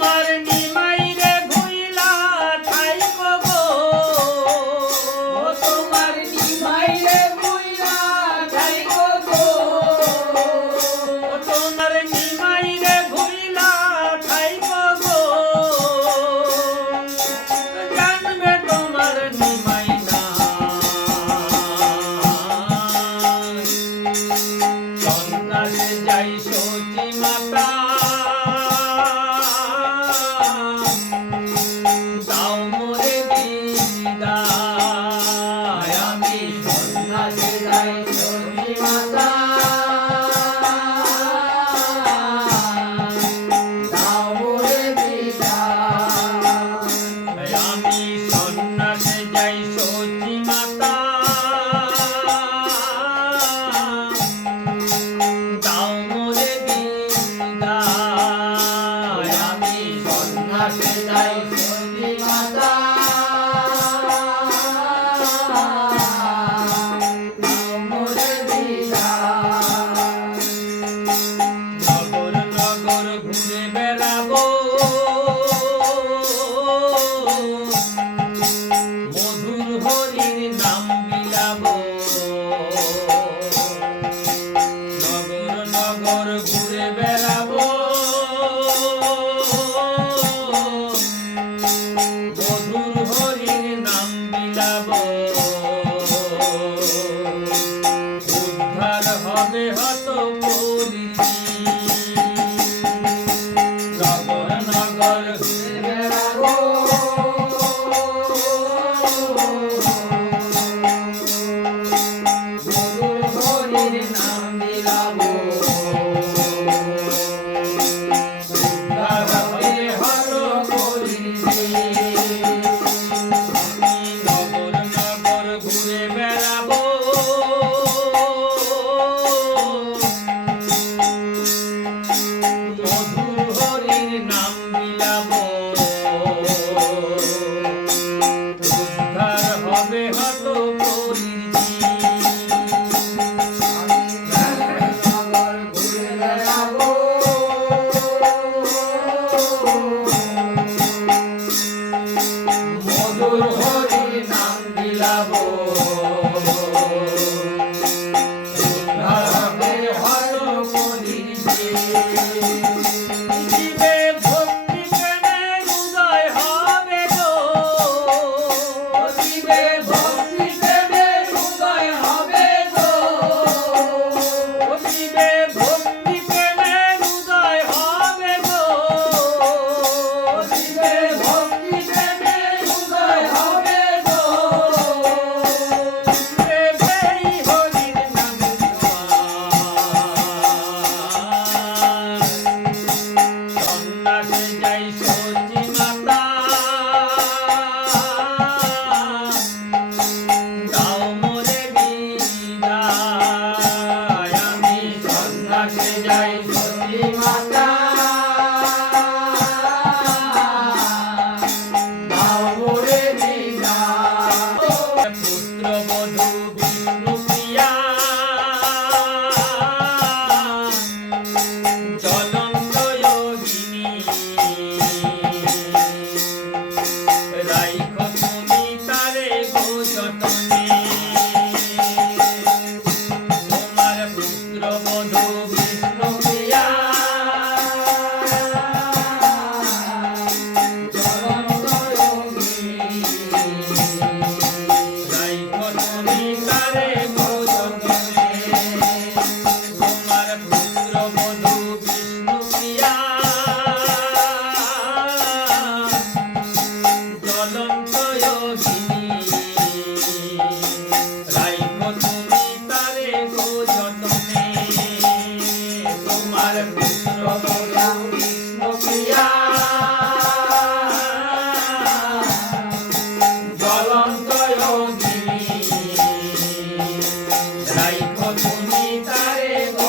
Mare Mare Namah Shivaya. তুমি তারে গো